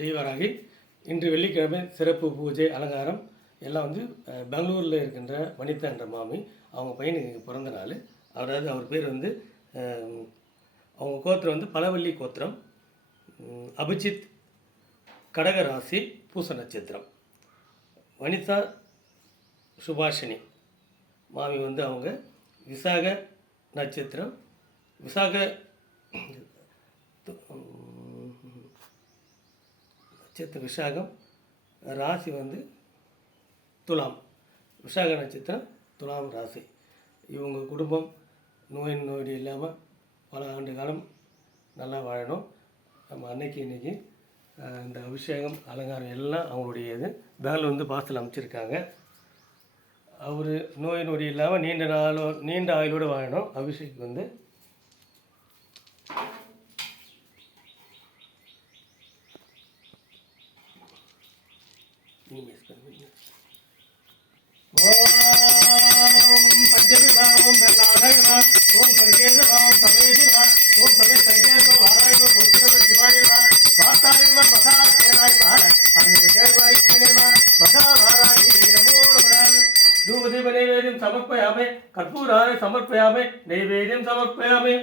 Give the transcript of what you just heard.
ஜெய்வராகி. இன்று வெள்ளிக்கிழமை சிறப்பு பூஜை அலங்காரம் எல்லாம் வந்து பெங்களூரில் இருக்கின்ற வனிதா என்ற மாமி, அவங்க பையனுக்கு பிறந்த நாள். அவர் பேர் வந்து அவங்க கோத்திரம் வந்து பலவள்ளி கோத்திரம், அபிஜித், கடக ராசி, பூச நட்சத்திரம். வனிதா சுபாஷினி மாமி வந்து அவங்க விசாக நட்சத்திரம், விசாக நட்சத்திரம் விசாகம், ராசி வந்து துலாம். விசாக நட்சத்திரம், துலாம் ராசி. இவங்க குடும்பம் நோய் இல்லாமல் பல ஆண்டு காலம் நல்லா வாழணும். நம்ம இன்னைக்கு இந்த அபிஷேகம் அலங்காரம் எல்லாம் அவங்களுடைய இது பெங்களூர் வந்து பார்சல் அமைச்சிருக்காங்க. அவர் நோய் நொடி இல்லாமல் நீண்ட ஆயுளோடு வாழணும். அபிஷேக் வந்து ஓம் பஞ்சபிதாம் பிரலாதாய நமः, ஓம் சங்கேதவாம் சமேஜ நமः, ஓம் சமே சங்கேதவ வாராய நமः, புத்திரவ சிவாய நமः, வாசாய நமः, மகாதேனாய நமः, அன்னிதேவாய நமः, மகாவாராய நமோ நமः. धूपदीप नैवेद्यं समर्पयामि, कर्पूराय समर्पयामि, नैवेद्यं समर्पयामि.